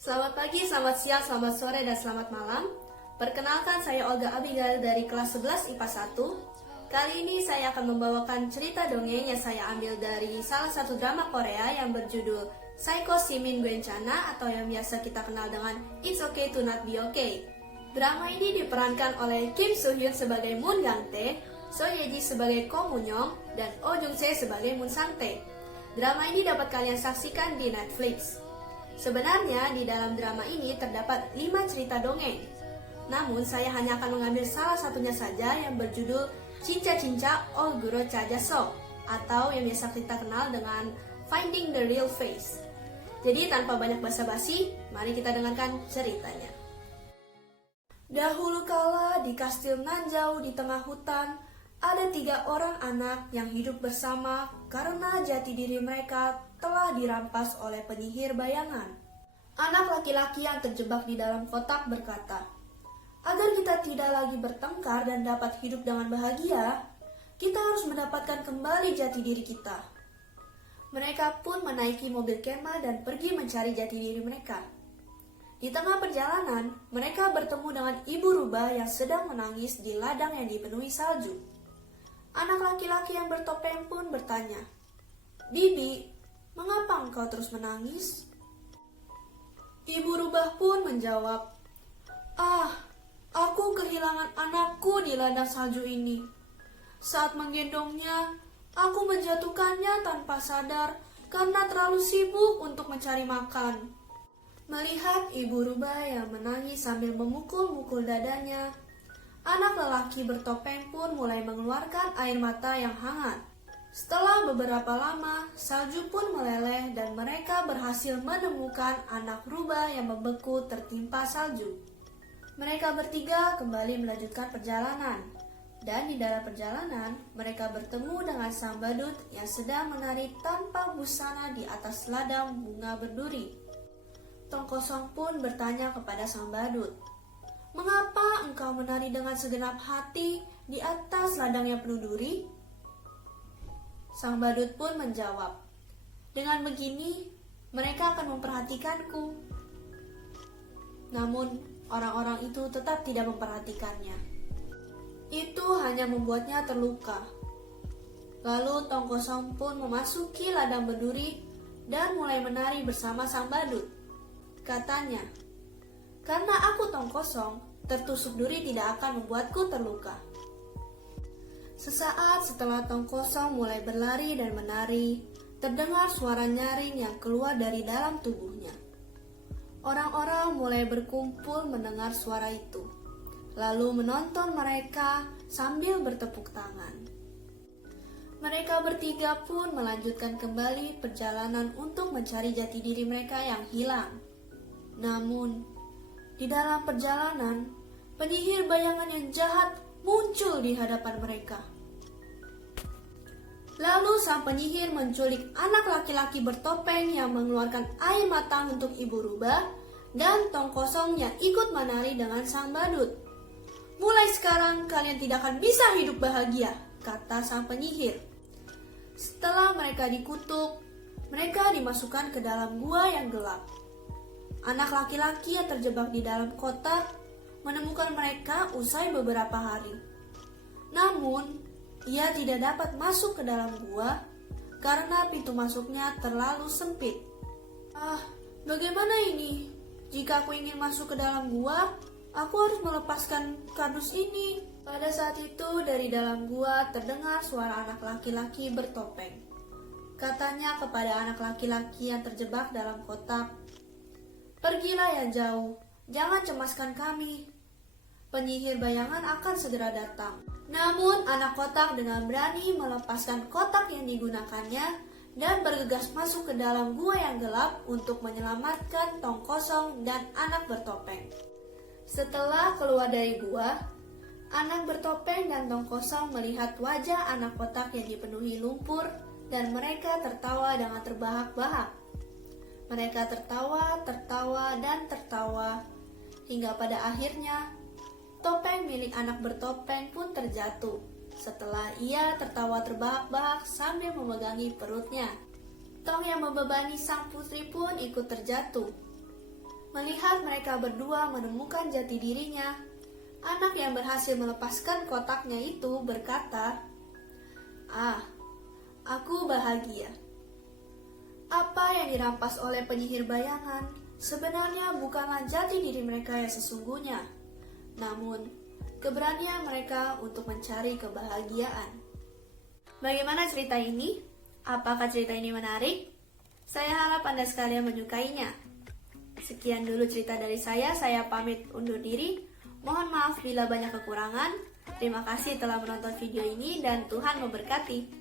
Selamat pagi, selamat siang, selamat sore, dan selamat malam. Perkenalkan, saya Olga Abigail dari kelas 11 IPA 1. Kali ini saya akan membawakan cerita dongeng yang saya ambil dari salah satu drama Korea yang berjudul Psycho Simin Gwenchana atau yang biasa kita kenal dengan It's Okay to Not Be Okay. Drama ini diperankan oleh Kim Soo Hyun sebagai Moon Gang Tae, So Ye Ji sebagai Ko Moon Young, dan Oh Jung Se sebagai Moon Sang Tae. Drama ini dapat kalian saksikan di Netflix. Sebenarnya di dalam drama ini terdapat 5 cerita dongeng. Namun saya hanya akan mengambil salah satunya saja yang berjudul Cinca Cinca All Guro Chajaso atau yang biasa kita kenal dengan Finding the Real Face. Jadi tanpa banyak basa-basi, mari kita dengarkan ceritanya. Dahulu kala di kastil Nanjau di tengah hutan, ada 3 orang anak yang hidup bersama karena jati diri mereka telah dirampas oleh penyihir bayangan. Anak laki-laki yang terjebak di dalam kotak berkata, "Agar kita tidak lagi bertengkar dan dapat hidup dengan bahagia, kita harus mendapatkan kembali jati diri kita." Mereka pun menaiki mobil kemah dan pergi mencari jati diri mereka. Di tengah perjalanan, mereka bertemu dengan ibu rubah yang sedang menangis di ladang yang dipenuhi salju. Anak laki-laki yang bertopeng pun bertanya, "Bibi, mengapa engkau terus menangis?" Ibu rubah pun menjawab, Aku kehilangan anakku di ladang salju ini. Saat menggendongnya, aku menjatuhkannya tanpa sadar karena terlalu sibuk untuk mencari makan." Melihat ibu rubah yang menangis sambil memukul-mukul dadanya, anak lelaki bertopeng pun mulai mengeluarkan air mata yang hangat. Setelah beberapa lama, salju pun meleleh dan mereka berhasil menemukan anak rubah yang membeku tertimpa salju. Mereka bertiga kembali melanjutkan perjalanan. Dan di dalam perjalanan, mereka bertemu dengan sang badut yang sedang menari tanpa busana di atas ladang bunga berduri. Tong Kosong pun bertanya kepada sang badut, "Mengapa engkau menari dengan segenap hati di atas ladang yang penuh duri?" Sang badut pun menjawab, "Dengan begini, mereka akan memperhatikanku." Namun, orang-orang itu tetap tidak memperhatikannya. Itu hanya membuatnya terluka. Lalu Tong Kosong pun memasuki ladang berduri dan mulai menari bersama sang badut. Katanya, "Karena aku Tong Kosong, tertusuk duri tidak akan membuatku terluka." Sesaat setelah Tong Kosong mulai berlari dan menari, terdengar suara nyaring yang keluar dari dalam tubuhnya. Orang-orang mulai berkumpul mendengar suara itu, lalu menonton mereka sambil bertepuk tangan. Mereka bertiga pun melanjutkan kembali perjalanan untuk mencari jati diri mereka yang hilang. Namun, di dalam perjalanan, penyihir bayangan yang jahat muncul di hadapan mereka. Lalu sang penyihir menculik anak laki-laki bertopeng yang mengeluarkan air mata untuk ibu rubah dan Tong Kosong yang ikut menari dengan sang badut. "Mulai sekarang kalian tidak akan bisa hidup bahagia," kata sang penyihir. Setelah mereka dikutuk, mereka dimasukkan ke dalam gua yang gelap. Anak laki-laki yang terjebak di dalam kotak menemukan mereka usai beberapa hari. Namun, ia tidak dapat masuk ke dalam gua karena pintu masuknya terlalu sempit. Bagaimana ini? Jika aku ingin masuk ke dalam gua, aku harus melepaskan kardus ini." Pada saat itu dari dalam gua terdengar suara anak laki-laki bertopeng. Katanya kepada anak laki-laki yang terjebak dalam kotak, "Pergilah yang jauh, jangan cemaskan kami. Penyihir bayangan akan segera datang." Namun anak kotak dengan berani melepaskan kotak yang digunakannya dan bergegas masuk ke dalam gua yang gelap untuk menyelamatkan Tong Kosong dan anak bertopeng. Setelah keluar dari gua, anak bertopeng dan Tong Kosong melihat wajah anak kotak yang dipenuhi lumpur dan mereka tertawa dengan terbahak-bahak. Mereka tertawa, dan tertawa, hingga pada akhirnya topeng milik anak bertopeng pun terjatuh setelah ia tertawa terbahak-bahak sambil memegangi perutnya. Tong yang membebani sang putri pun ikut terjatuh. Melihat mereka berdua menemukan jati dirinya, anak yang berhasil melepaskan kotaknya itu berkata, "Ah, aku bahagia." Apa yang dirampas oleh penyihir bayangan sebenarnya bukanlah jati diri mereka yang sesungguhnya, namun keberanian mereka untuk mencari kebahagiaan. Bagaimana cerita ini? Apakah cerita ini menarik? Saya harap Anda sekalian menyukainya. Sekian dulu cerita dari saya pamit undur diri. Mohon maaf bila banyak kekurangan. Terima kasih telah menonton video ini dan Tuhan memberkati.